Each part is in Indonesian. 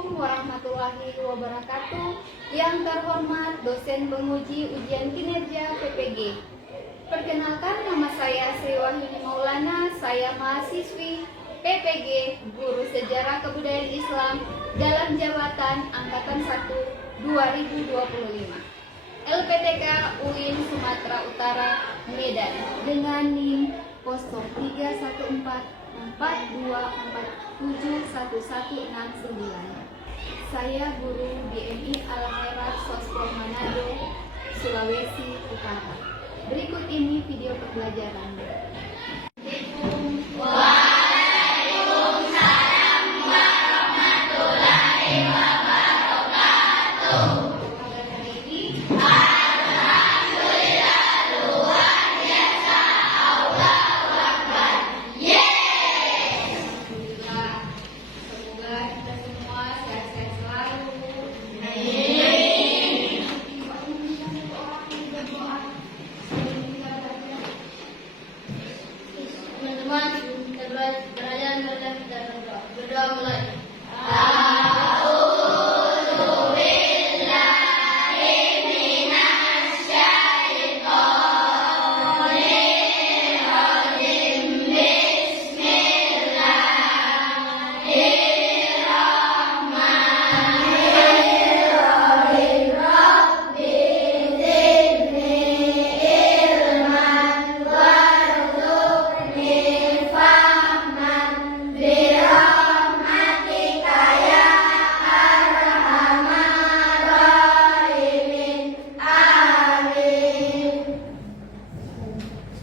Assalamualaikum warahmatullahi wabarakatuh. Yang terhormat dosen penguji ujian kinerja PPG. Perkenalkan, nama saya Sri Wahyuni Maulana. Saya mahasiswi PPG Guru Sejarah Kebudayaan Islam dalam jabatan Angkatan 1 2025. LPTK UIN Sumatera Utara Medan dengan NIM 031424271169. Saya guru BMI Al-Khairat Sospol Manado, Sulawesi Utara. Berikut ini video pembelajaran. Waalaikumsalam warahmatullahi wabarakatuh. Alhamdulillah, luar biasa. Allahu Akbar. Yeay. Alhamdulillah. Semoga kita semua sehat-sehat selalu. Amin. Teman-teman, kita belajar dan berdoa mulai. A'udzu billahi minasy syaithanir rajim. Bismillahirrahmanirrahim. Rabbi zidni ilman warzuqni fahman birahmatika ya arhamar rahimin. Amin.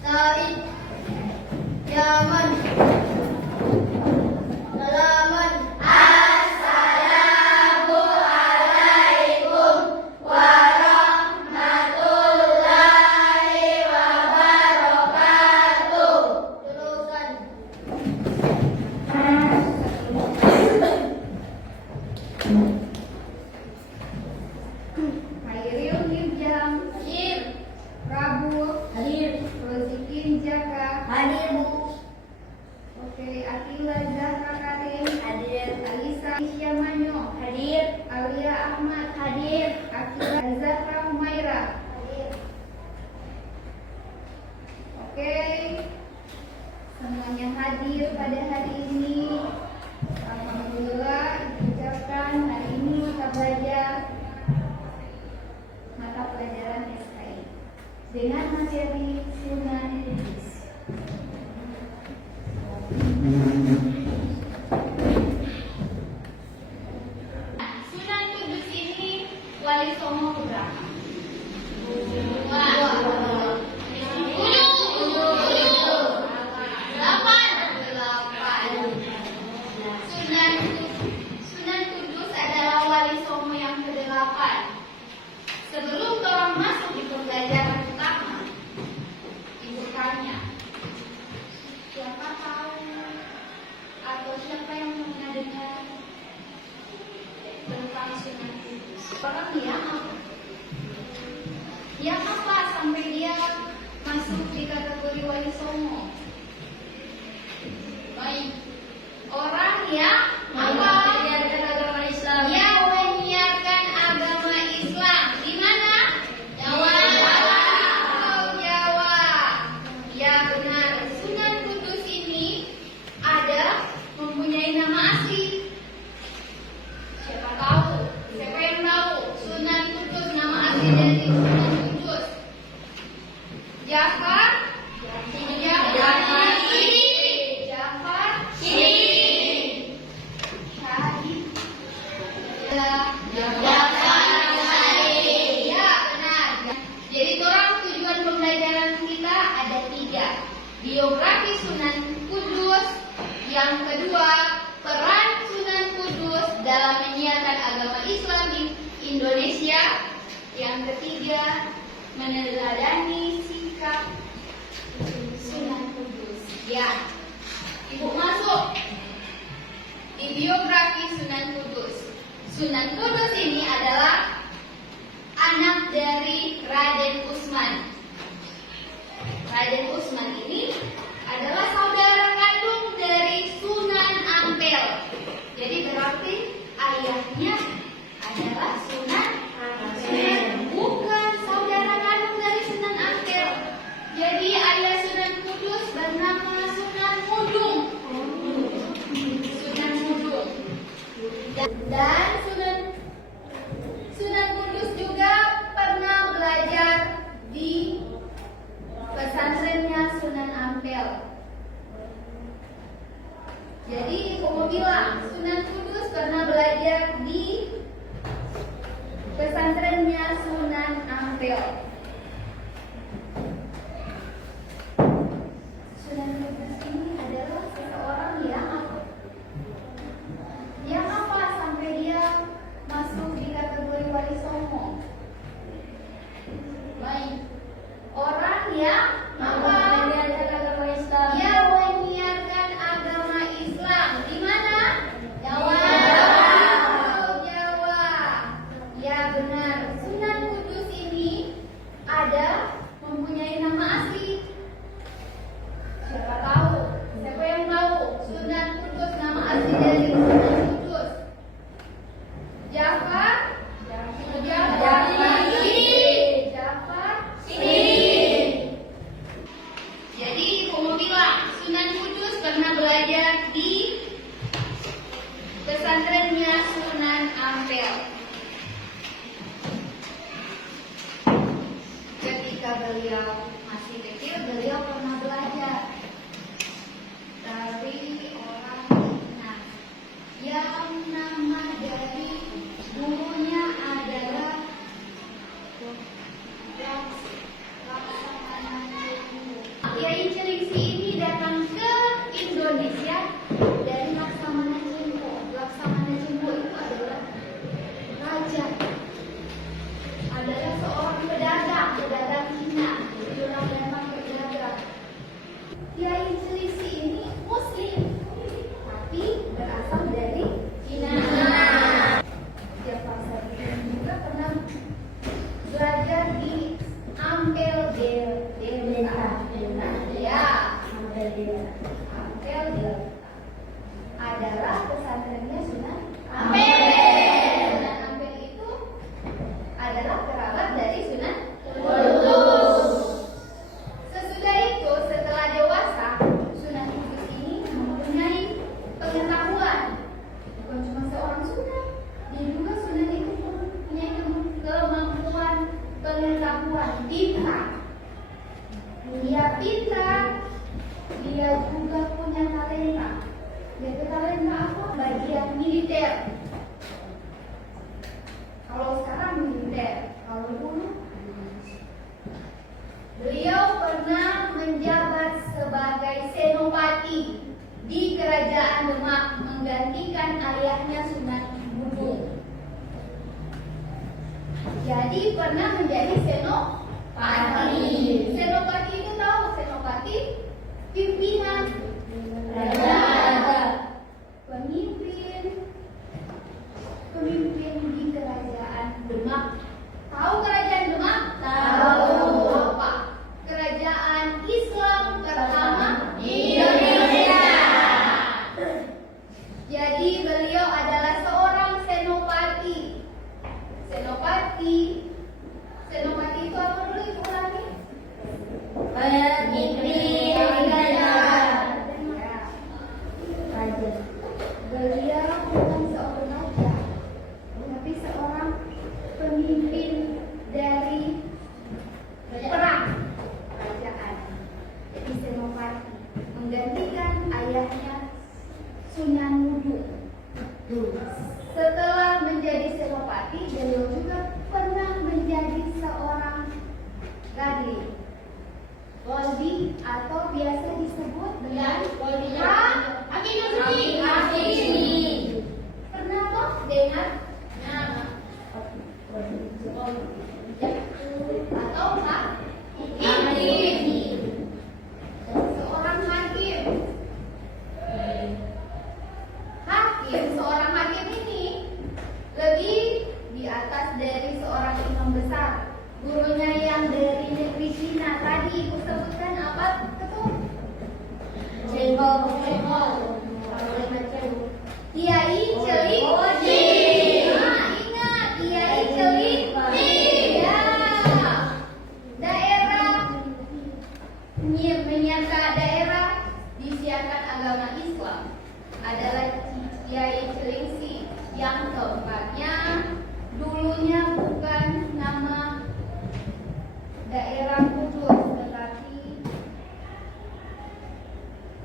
Sa'id Yaman Salaman. Assalamu alaikum warahmatullahi wabarakatuh. Teruskan. Khairil Nirjam, Hadir. Prabu, Hadir. Rozikin Jaka, Hadir, Bu. Oke, Atila Zahra Karim, Hadir. Alisa Isyamanyo, Hadir. Alia Ahmad, Hadir. Akila Zahra Humaira. Hadir. Oke, semuanya hadir pada hari ini. Alhamdulillah, diucapkan hari ini kita belajar mata pelajaran SKI dengan materi Sunan Kudus. Sunan Kudus ini wali songo keberapa? Sunan Kudus adalah wali songo yang ke-8. Sebelum orang masuk di pembelajaran utama, ibu tanya, siapa tahu atau siapa yang pernah dengar tentang Sunan Kudus? Orang dia apa? Yang apa sampai dia masuk di kategori wali songo? Baik, orang yang apa? Mengajarkan agama Islam. Yang menyiarkan agama Islam di mana? Jawa. Oh, Jawa. Ya benar. Sunan Kudus ini mempunyai nama asli. Siapa tahu? Siapa yang tahu Sunan Kudus, nama asli dari Sunan Kudus? Jafar. Jafar ini. Jafar ini. Syahid. Ya, benar. Jadi orang tujuan pembelajaran kita ada 3. Biografi Sunan Kudus. Yang kedua, peran Sunan Kudus dalam menyiarkan agama Islam di Indonesia. Yang ketiga, meneladani sikap Sunan Kudus. Ya, Ibu masuk di biografi Sunan Kudus. Sunan Kudus ini adalah anak dari Raden Usman. Raden Usman ini adalah saudara kandung dari Sunan Ampel. Jadi berarti ayah Dan Sunan Kudus juga pernah belajar di pesantrennya Sunan Ampel. Jadi aku mau bilang Sunan Kudus pernah belajar di pesantrennya Sunan Ampel. Sunan Kudus ini adalah seseorang yang apa sampai dia masuk di kategori wali songo? Baik. Orang yang apa? Menyiarkan agama Islam. Yang menyiarkan agama Islam. Di mana? Jawa. Jawa. Ya benar. Sunan Kudus ini mempunyai nama asli. Siapa tahu? Siapa yang tahu? Sunan Kudus, nama asli dari Sunan Kudus. Jafar. Jafar. Jadi aku mau bilang Sunan Kudus pernah belajar di pesantrennya Sunan Ampel. Ketika beliau masih kecil, beliau pernah belajar dari orang Cina yang nama dari gurunya adalah Laksamana Chengho. Kiai Celingsi ini datang ke Indonesia dari Laksamana Chengho. Laksamana Chengho itu adalah raja, adalah seorang pedagang Cina. Beliau memang pedagang. Kiai Celingsi ini Muslim, tapi berasal dari Cina. Jafar Sabeni juga pernah belajar di Ampel Delta. Ya, Ampel Delta adalah pesantrennya Sunan Ampel. Dan Ampel itu adalah kerabat dari Sunan Kudus. Sesudah itu, setelah dewasa, Sunan Kudus ini mempunyai pengetahuan. Bukan cuma seorang sunan, dia juga Sunan itu mempunyai kemampuan pengetahuan, pintar. Dia pintar, dia juga punya talenta. Yaitu talenta apa? Bagian militer. Kalau sekarang militer, kalau dulu beliau pernah menjabat sebagai senopati di Kerajaan Demak, menggantikan ayahnya Sunan Gunung. Jadi pernah menjadi senopati. Senopati itu tahu senopati pimpinan raja, pemimpin di Kerajaan Demak. Tahu Kerajaan Demak? Tahu. Apa? Kerajaan Islam pertama di Indonesia. Jadi beliau adalah seorang senopati. Senopati itu apa dulu Ibu ulangi? Raja. Beliau bukan seorang raja, tapi seorang pemimpin dari perang kerajaan. Jadi senopati menggantikan ayahnya Sunan Gunung. Setelah menjadi senopati, beliau juga pernah menjadi seorang gadli, goldi atau biasa disebut dengan Hakimi. Pernah toh dengar? Atau Hakimi. Seorang hakim. Seorang hakim ini lebih di atas dari seorang imam besar. Gurunya yang dari negeri Cina tadi Ibu sebutkan apa? Ketua? Chengho. Kiai Celingsi. Ingat Kiai Celingsi. Ya. Daerah menyiapkan daerah disiarkan agama Islam adalah Kiai Celingsi Yang keempatnya, dulunya bukan nama daerah Kudus, tetapi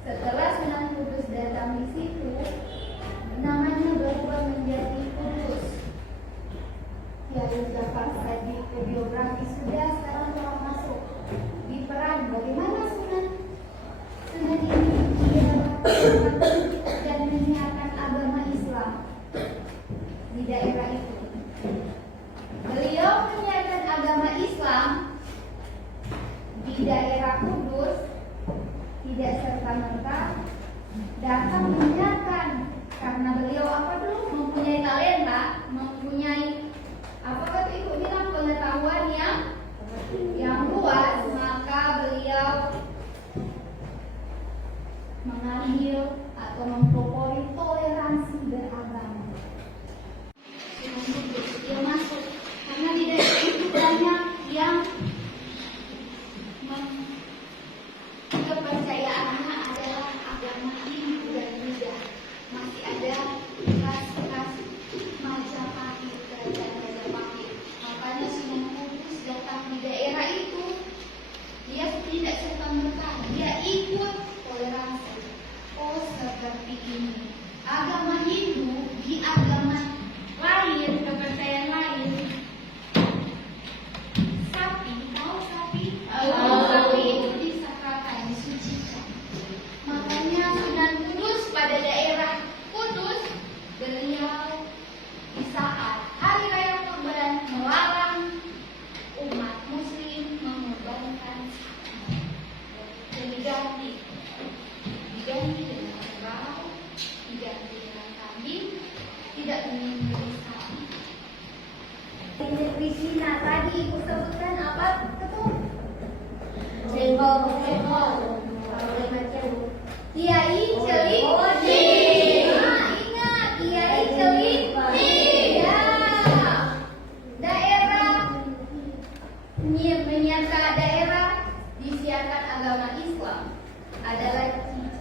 setelah Sunan Kudus datang di situ, namanya berubah menjadi Kudus. Kiai Jafar Shadiq ke biografi sudah, sekarang telah masuk di peran bagaimana Sunan ini dia dan menyiarkan agama Islam di daerah itu. Beliau menyiarkan agama Islam di daerah Kudus tidak serta-merta datang menyiarkan, karena beliau apa dulu mempunyai talenta, mempunyai apa kata ibu bilang, pengetahuan yang luas, maka beliau mengambil atau mempropori toleransi beragama. Sunan Kudus dia masuk karena di daerah itu banyak yang kepercayaannya adalah agama Hindu dan Buddha. Masih ada khas-khas Majapahit, kerajaan Majapahit. Makanya Sunan Kudus datang di daerah itu, dia tidak serta-merta, dia ikut toleransi. Oh, seperti ini agama Hindu di agama lain, kepercayaan lain. Sapi, tahu sapi? Sapi itu disakralkan, disucikan. Makanya Sunan Kudus pada daerah Kudus, beliau di saat hari raya Kurban melarang umat Muslim mengorbankan sapi. Diganti dengan kerbau, diganti dengan kambing, tidak menyembelih sapi. Krishna tadi ibu sebutkan apa ketum? Cengkol. Kiai Celingci. Ingat Kiai Celingci. Ya. Daerah menyiarkan daerah disiarkan agama Islam adalah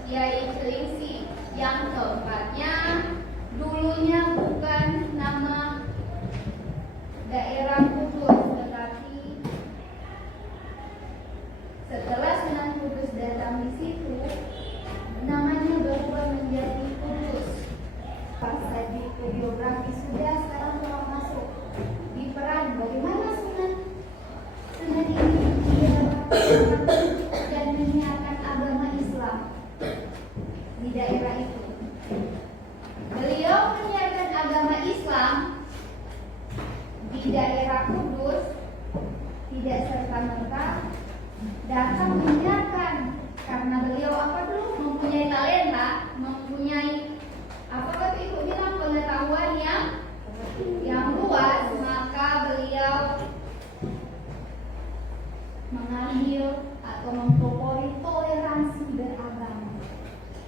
Kiai Celingci. Yang keempatnya, dulunya bukan nama daerah Kudus, tetapi setelah Sunan Kudus datang di situ, namanya berubah menjadi Kudus. Pas di biografi sudah, sekarang telah masuk di peran bagaimana Sunan ini dia dan menyiarkan agama Islam di daerah itu. Beliau menyiarkan agama Islam di daerah Kudus tidak serta-merta datang menyiarkan, karena beliau apa dulu mempunyai talenta, mempunyai apa kata ibu bilang, pengetahuan yang luas, maka beliau mengambil atau mempropori toleransi beragama.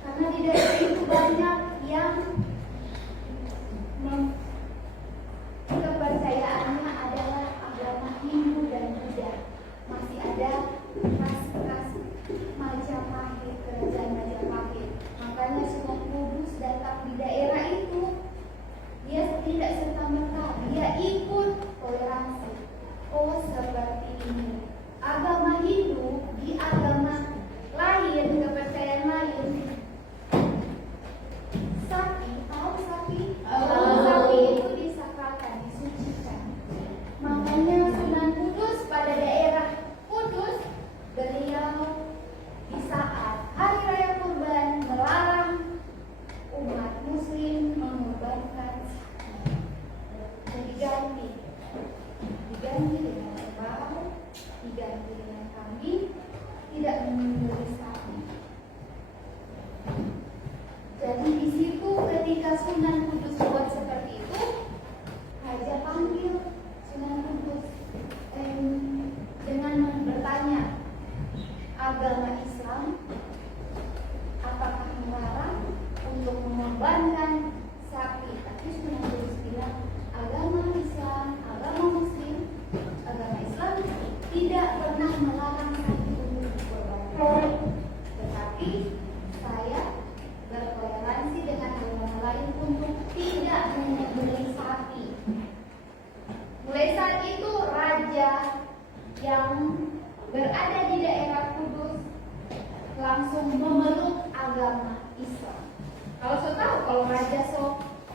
Karena di daerah itu banyak yang kepercayaannya adalah agama Hindu dan Buddha. Masih ada khas-khas Majapahit, kerajaan Majapahit. Makanya Sunan Kudus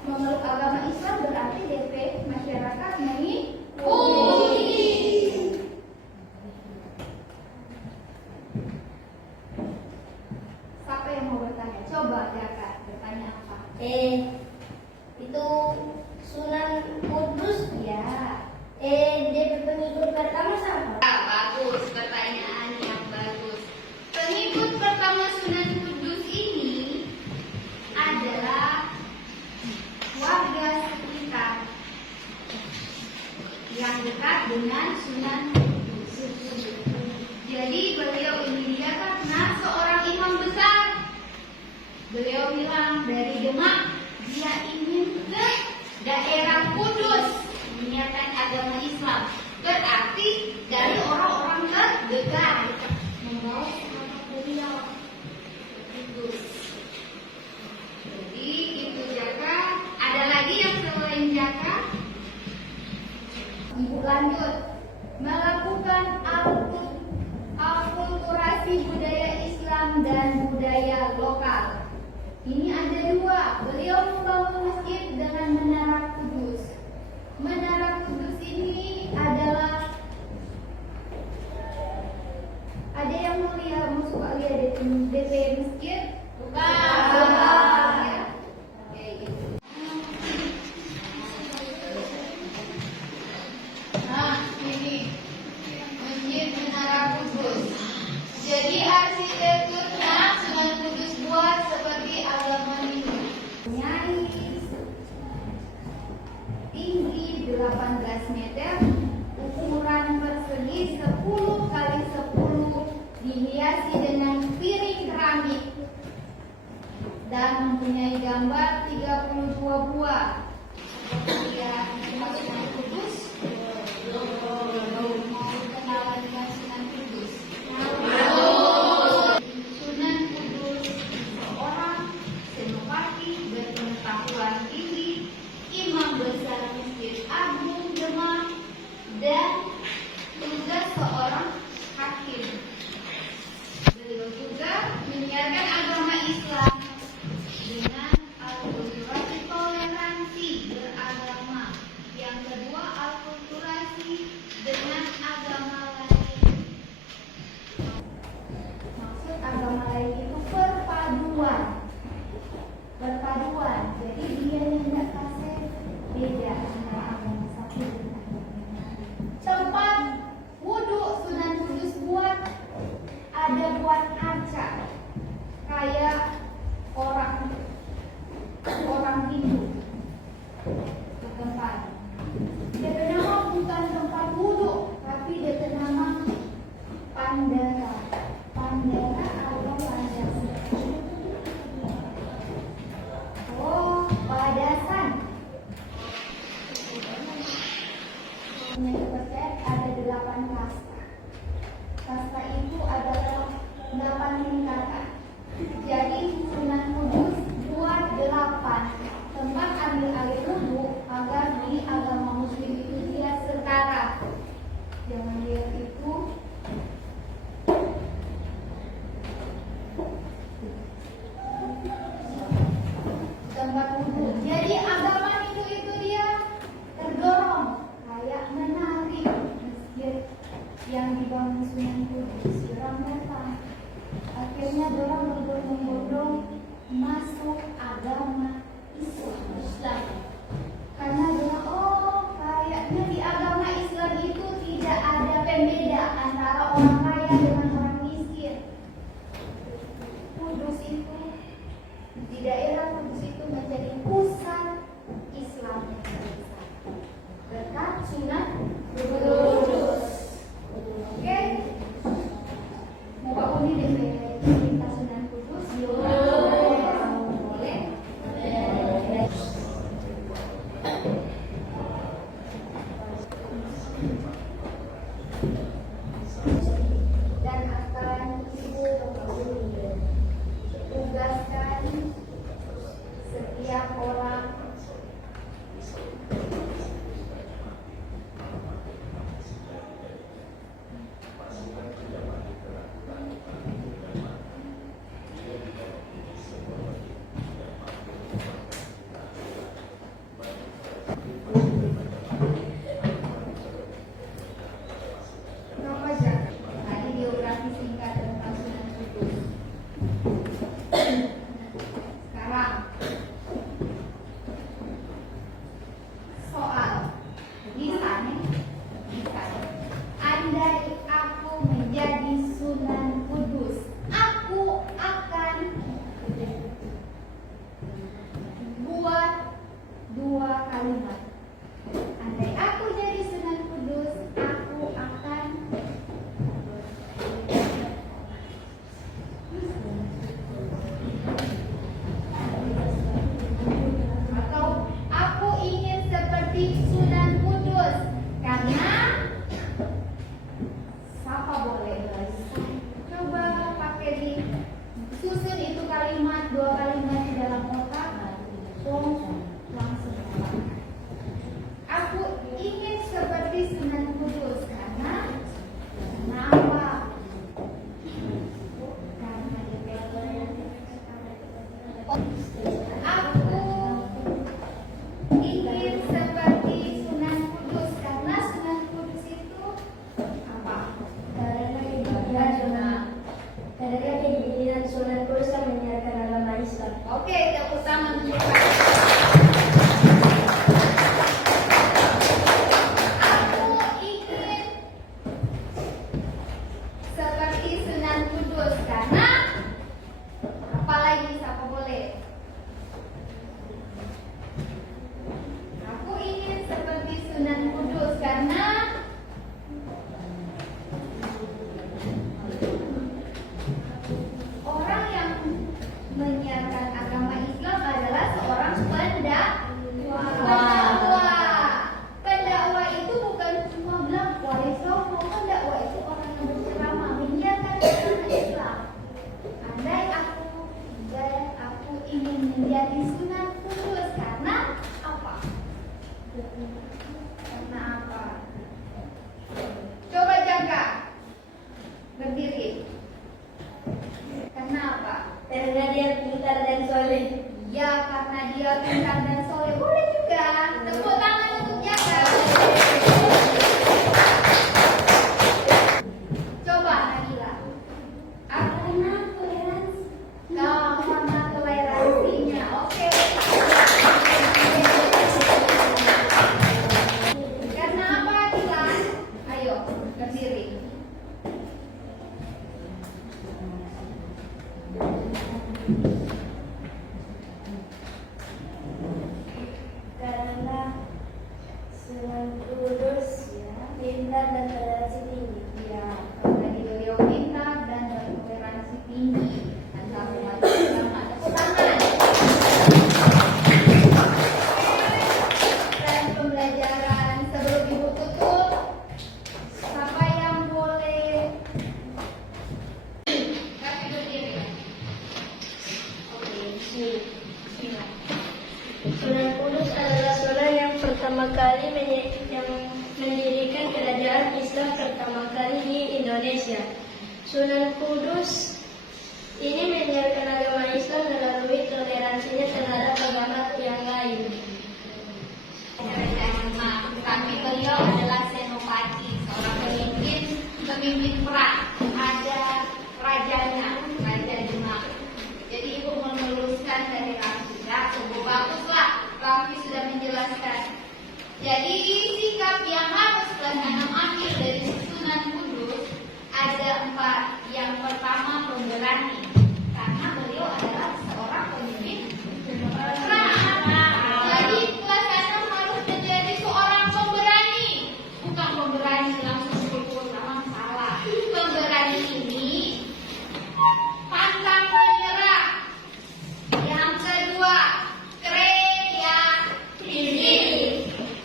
memeluk agama Islam berarti DP masyarakat mengikuti. Siapa yang mau bertanya? Coba Jaka bertanya apa? Itu Sunan Kudus ya. DP pengikut pertama siapa? Bagus, pertanyaan yang bagus. Pengikut pertama Sunan Kudus ini adalah warga sekitar yang dekat dengan Sunan Kudus. Jadi beliau ini dia karena seorang imam besar. Beliau bilang dari Demak dia ingin ke daerah Kudus menyiarkan agama Islam. Berarti dari orang-orang terdekat membawa sahabat beliau Kudus. Jadi itu Jaka. Ada lagi yang selain Jaka? Ibu lanjut melakukan akulturasi budaya Islam dan budaya lokal. Ini ada dua. Beliau membangun masjid dengan Menara Kudus. Menara Kudus ini adalah ada yang mau suka lihat DP masjid? Bukan. Ya. Oke, gitu. Nah, ini Masjid Menara Kudus. Jadi arsitekturnya Sunan Kudus buat seperti agama Hindu. Tinggi 18 meter, ukuran persegi 10 kali 10, dihiasi dengan piring keramik dan mempunyai gambar 32 buah. Ya, Sunan Kudus. Mau kenalan dengan Sunan Kudus? Sunan Kudus seorang senopati berpengetahuan tinggi, imam besar Masjid Agung Demak, dan juga seorang hakim. Beliau juga menyiarkan agama Islam dengan akulturasi toleransi beragama. Yang kedua, akulturasi dengan agama lain. Maksud agama lain itu perpaduan. Jadi dia tidak kasih beda antara agama satu dengan agama lain. Tempat wudhu Sunan Kudus buat kaca kayak orang Hindu ke tempat. Dia nama bukan tempat wudhu, tapi dia nama Pandara. Pandara atau Pandasa. Oh, padasan. Punya kepercayaan ada 8 kasta. Kasta itu adalah 8 tingkatan. Jadi Sunan Kudus buat 8 tempat ambil air wudhu agar di agama Muslim itu dia setara. Jangan lihat itu tempat wudhu. Jadi agama Hindu itu dia terdorong kayak menarik masjid yang dibangun Sunan Kudus. Orang datang. Akhirnya orang berbondong-bondong masuk agama Islam. Karena dia kayaknya di agama Islam itu tidak ada pembeda antara orang kaya dengan orang miskin. Kudus itu di daerah Kudus itu menjadi pusat Islam yang terbesar berkat Sunan Kudus. Oke, mau Pak Uni cerita Sunan Kudus? Boleh? pertama kali yang mendirikan kerajaan Islam pertama kali di Indonesia. Sunan Kudus ini menyiarkan agama Islam melalui toleransinya terhadap agama yang lain. Kami beliau adalah senopati, seorang pemimpin perang. Ada rajanya, Raja Demak. Jadi ibu meluruskan dari Raffi. Ya, sungguh baguslah Raffi sudah menjelaskan. Jadi sikap yang harus Anam ambil dari Sunan Kudus ada 4. Yang pertama pemberani, karena beliau adalah seorang pemimpin perang. Jadi kelas 6 harus menjadi seorang pemberani, bukan pemberani langsung pukul sama salah. Pemberani ini pantang menyerah. Yang kedua, kreatif.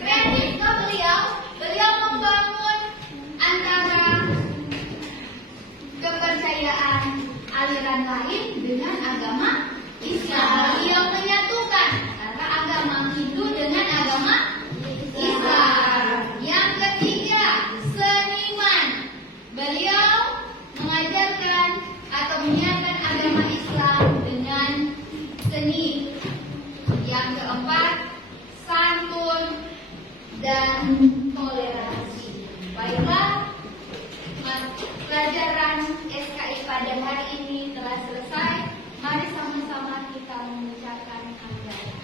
Kreatif beliau membangun antara kepercayaan aliran lain dengan agama Islam. Beliau menyatukan antara agama Hindu dengan agama Islam. Yang ketiga, seniman. Beliau mengajarkan atau menyiarkan agama Islam dengan seni. Yang keempat, santun dan toleransi. Baiklah, pelajaran SKI pada hari ini telah selesai. Mari sama-sama kita mengucapkan hamdalah.